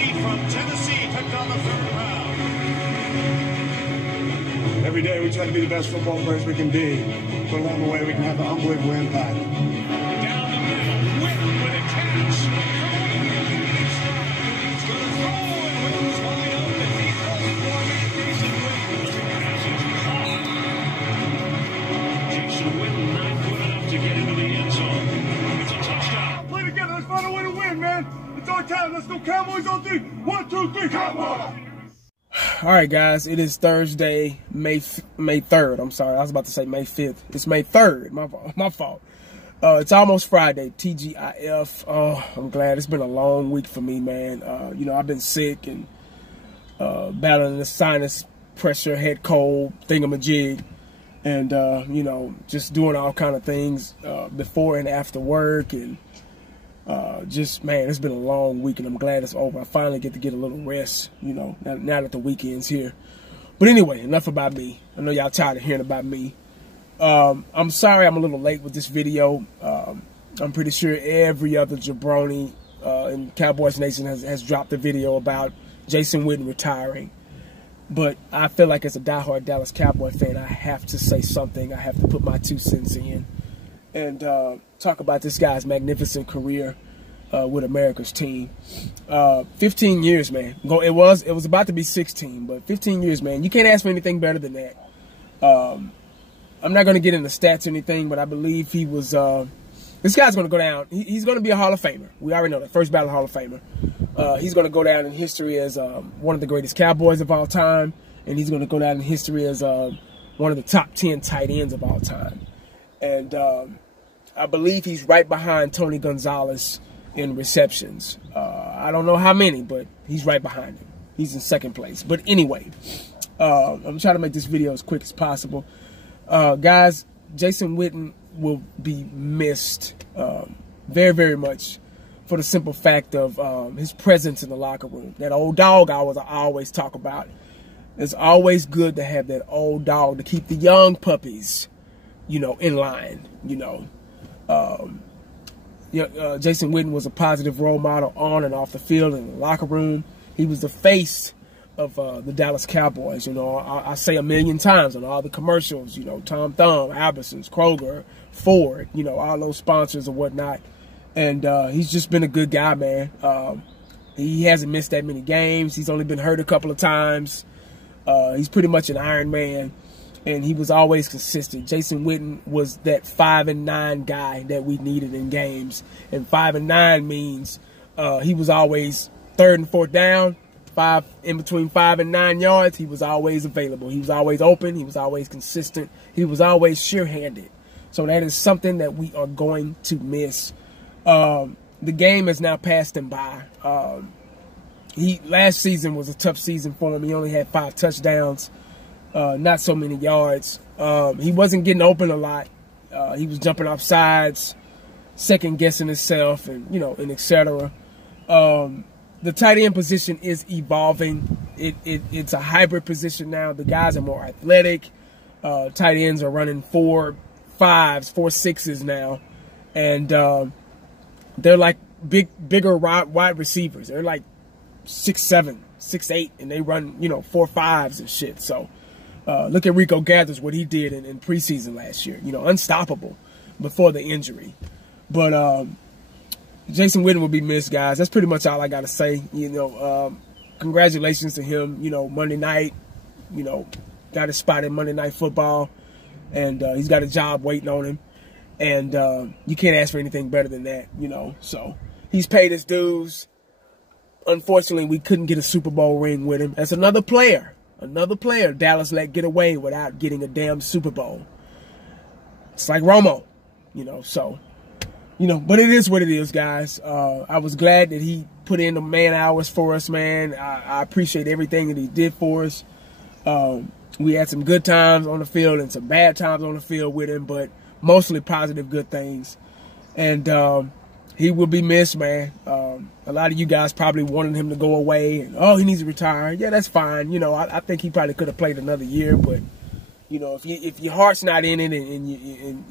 safety from Tennessee picked on the third round. Every day we try to be the best football players we can be, but along the way we can have an unbelievable impact. Down the middle, Witten with a catch. He's going to throw, and Witten's wide open. He throws for Jason Witten. Jason Witten not good enough to get into the end zone. It's a touchdown. Play together, let's find a way to win, man. It's our time. Let's go Cowboys on three. 1, 2, 3, Cowboys! All right, guys, it is Thursday, May 3rd. I'm sorry, I was about to say May 5th. It's May 3rd, my fault. It's almost Friday, TGIF. Oh, I'm glad. It's been a long week for me, man. You know, I've been sick and battling the sinus pressure, head cold, thingamajig, and, you know, just doing all kind of things before and after work, and just, man, it's been a long week, and I'm glad it's over. I finally get to get a little rest, you know, now that the weekend's here. But anyway, enough about me. I know y'all tired of hearing about me. I'm sorry I'm a little late with this video. I'm pretty sure every other jabroni in Cowboys Nation has dropped a video about Jason Witten retiring. But I feel like as a diehard Dallas Cowboy fan, I have to say something. I have to put my 2 cents in and talk about this guy's magnificent career with America's team. 15 years, man. It was about to be 16, but 15 years, man. You can't ask for anything better than that. I'm not going to get into stats or anything, but I believe he was this guy's going to go down. He's going to be a Hall of Famer. We already know that. First ballot Hall of Famer. He's going to go down in history as one of the greatest Cowboys of all time, and he's going to go down in history as one of the top 10 tight ends of all time. And I believe he's right behind Tony Gonzalez in receptions. I don't know how many, but he's right behind him. He's in second place. But anyway, I'm trying to make this video as quick as possible. Guys, Jason Witten will be missed very, very much for the simple fact of his presence in the locker room. That old dog I always talk about. It's always good to have that old dog to keep the young puppies, you know, in line, you know. Jason Witten was a positive role model on and off the field and in the locker room. He was the face of the Dallas Cowboys. You know, I say a million times on all the commercials, you know, Tom Thumb, Albertsons, Kroger, Ford, you know, all those sponsors and whatnot. And he's just been a good guy, man. He hasn't missed that many games. He's only been hurt a couple of times. He's pretty much an Iron Man, and he was always consistent. Jason Witten was that 5-and-9 guy that we needed in games. And 5-and-9 means he was always 3rd and 4th down, in between 5 and 9 yards. He was always available. He was always open. He was always consistent. He was always sure-handed. So that is something that we are going to miss. The game has now passed him by. Last season was a tough season for him. He only had 5 touchdowns, not so many yards. He wasn't getting open a lot. He was jumping off sides, second-guessing himself, and, you know, and et cetera. The tight end position is evolving. It's a hybrid position now. The guys are more athletic. Tight ends are running 4.5s, 4.6s now. And they're like bigger wide receivers. They're like 6'7", 6'8", and they run, you know, 4.5s and shit. So look at Rico Gathers, what he did in preseason last year. You know, unstoppable before the injury. But Jason Witten will be missed, guys. That's pretty much all I got to say. You know, congratulations to him. You know, Monday night, you know, got his spot in Monday Night Football, and he's got a job waiting on him. And you can't ask for anything better than that, you know. So he's paid his dues. Unfortunately, we couldn't get a Super Bowl ring with him. That's another player Dallas let get away without getting a damn Super Bowl. It's like Romo, you know, so... You know, but it is what it is, guys. I was glad that he put in the man hours for us, man. I appreciate everything that he did for us. We had some good times on the field and some bad times on the field with him, but mostly positive good things. And he will be missed, man. A lot of you guys probably wanted him to go away. And, oh, he needs to retire. Yeah, that's fine. You know, I think he probably could have played another year, but, you know, if your heart's not in it and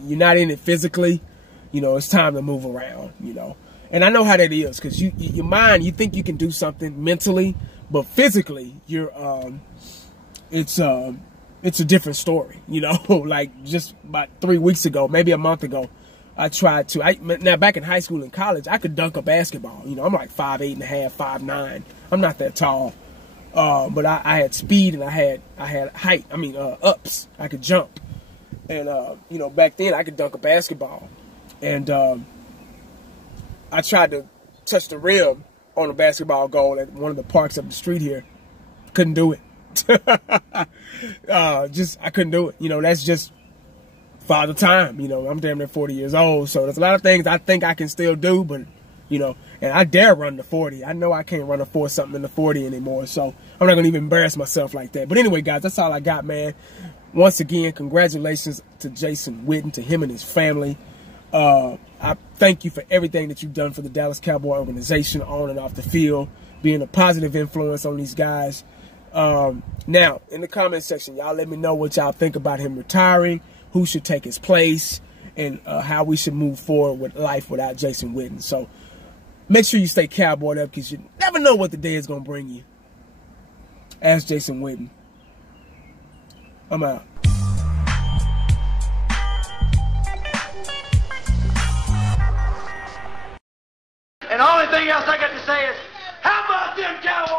you're not in it physically, you know, it's time to move around, you know. And I know how that is, because your mind, you think you can do something mentally, but physically, it's a different story, you know. Like just about 3 weeks ago, maybe a month ago, I tried to. Now back in high school and college, I could dunk a basketball. You know, I'm like 5'8.5", 5'9". I'm not that tall, but I had speed and I had height. I mean, ups. I could jump, and you know, back then I could dunk a basketball, and I tried to touch the rim on a basketball goal at one of the parks up the street here. Couldn't do it. I couldn't do it. You know, that's just Father Time. You know, I'm damn near 40 years old, so there's a lot of things I think I can still do, but, you know, and I dare run the 40. I know I can't run a 4-something in the 40 anymore, so I'm not going to even embarrass myself like that. But anyway, guys, that's all I got, man. Once again, congratulations to Jason Witten, to him and his family. I thank you for everything that you've done for the Dallas Cowboy organization on and off the field, being a positive influence on these guys. Now, in the comment section, y'all let me know what y'all think about him retiring, who should take his place, and how we should move forward with life without Jason Witten. So make sure you stay cowboyed up, because you never know what the day is going to bring you. Ask Jason Witten. I'm out. And the only thing else I got to say is, how about them Cowboys?